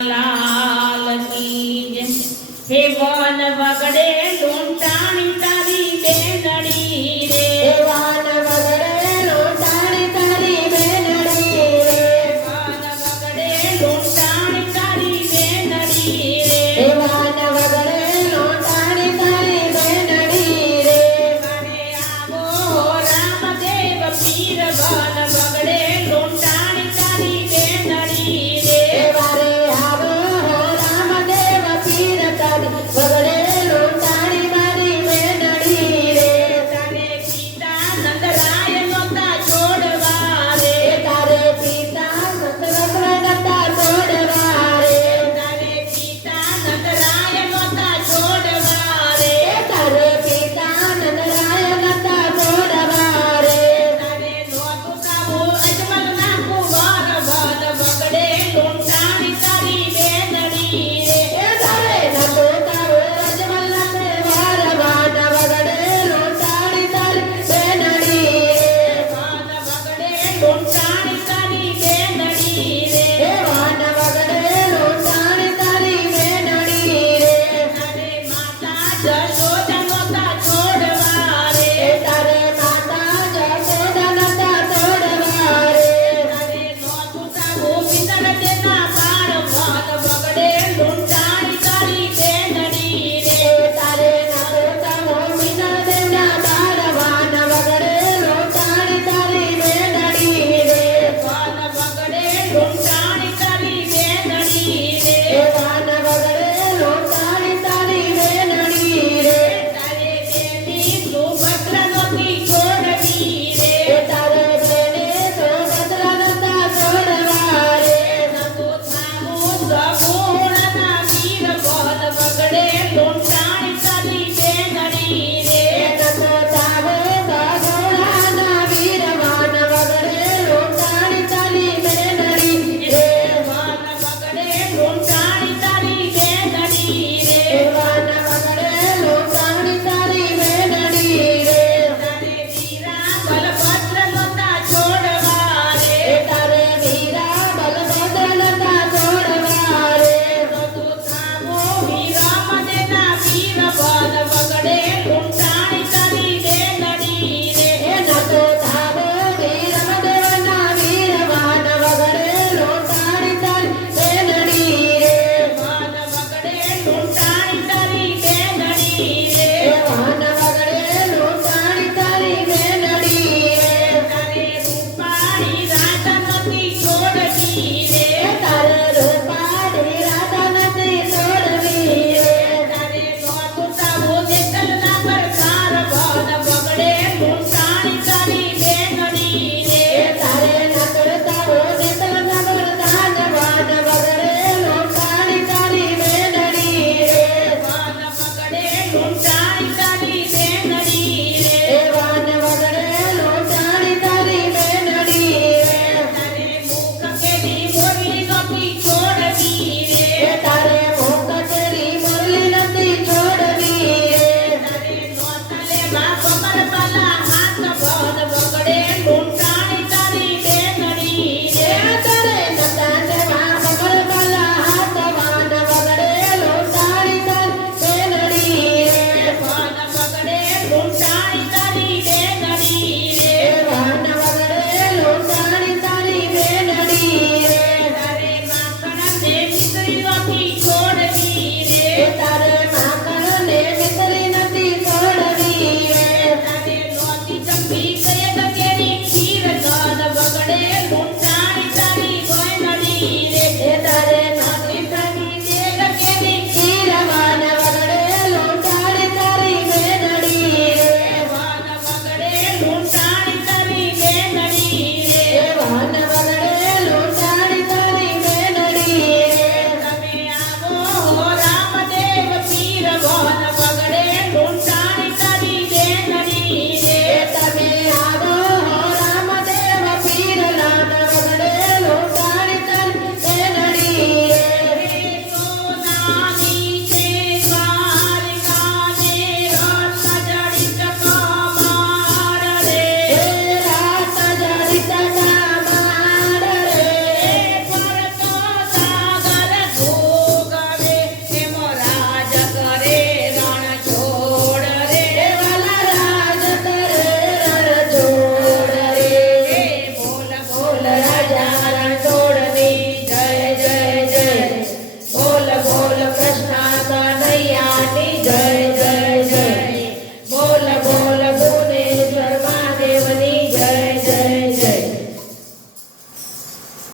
लाल की जय। हे वन वगड़े लूंटाणी तारी बेनड़ी रे। हे वन वगड़े लूंटाणी तारी बेनड़ी रे। वन वगड़े लूंटाणी तारी बेनड़ी रे। हे वन वगड़े लूंटाणी तारी बेनड़ी रे। मारे आवो रामदेव पीर वन वगड़े लूंटाणी तारी बेनड़ी रे। वारे आवो रामदेव पीर तारी वगड़े लूंटाणी मारी बेनड़ी रे। तारे पिता नंदराय नोता छोड़वा रे। तारे पिता नंदराय नोता छोड़वा रे। तारे पिता नंदराय नोता छोड़वा रे। तारे पिता नंदराय नोता छोड़वा रे। तारे नोतु तावो अजमल ना कुवार वन वगड़े लूंटाणी तारी बेनड़ी रे। तारे नतो तावो अजमल ना कुवार वन वगड़े लूंटाणी तारी बेनड़ी रे। वन वगड़े लूंटाणी तारी बेनड़ी रे। वन वगड़े लूंटाणी तारी बेनड़ी रे। तारे माता जशोदा नोता छोड़वा रे। तारे माता जशोदा नोता छोड़वा रे। तारे नोतु तावो पितर देना पार वन वगड़े लूंटाणी तारी बेनड़ी रे। तारे नतो तावो मीना देवना बार वन वगड़े लूंटाणी तारी बेनड़ी रे। वन वगड़े लूंटाणी तारी बेनड़ी रे। वन वगड़े लूंटाणी तारी बेनड़ी रे। तारे देवी सुभद्रा नोती छोड़वी रे। तारे बेने सुभद्रा नोता छोड़वा रे। नतो थामो सगुणना वीर वन वगड़े लूंटाणी तारी बेनड़ी रे। नतो तावो सगुणाना वीर वन वगड़े लूंटाणी तारी बेनड़ी रे। वन वगड़े लूंटाणी तारी बेनड़ी रे। वन वगड़े लूंटाणी तारी बेनड़ी रे। तारे वीरा बलभद्र नोता छोड़वा रे। तारे वीरा बलभद्र नोता छोड़वा रे। नतो थामो वीरम देना वीर वन वगड़े लूंटाणी तारी बेनड़ी रे। नतो तावो वीरम देवना वीर वन वगड़े लूंटाणी तारी बेनड़ी रे। वन वगड़े लूंटाणी तारी बेनड़ी रे। वन वगड़े लूंटाणी तारी बेनड़ी रे। तारे रूपाणी राधा नती छोड़वी रे। तारे रूपाणी राधा नती छोड़वी रे। तारे नोतु तावो देतल ना प्रकार वन वगड़े लूंटाणी तारी बेनड़ी रे। तारे नतो तावो देतल नगर दान वन वगड़े लूंटाणी तारी बेनड़ी रे। वन वगड़े लूंटाणी तारी बेनड़ी रे। वन वगड़े लूंटाणी तारी बेनड़ी रे। तारे मुख केरी मोरली नती छोड़वी रे। तारे मुख तेरी मुरली नती छोड़वी रे। तारे नोतले बाप मरबला हाथ वन वगड़े लूंटाणी तारी बेनड़ी रे। तारे नताने बाप मरबला हाथ वन वगड़े लूंटाणी तारी बेनड़ी रे। वन वगड़े लूंटाणी तारी बेनड़ी रे। वन वगड़े लूंटाणी तारी बेनड़ी रे। तारे माखण दे मिश्री नती छोड़वी रे। तारे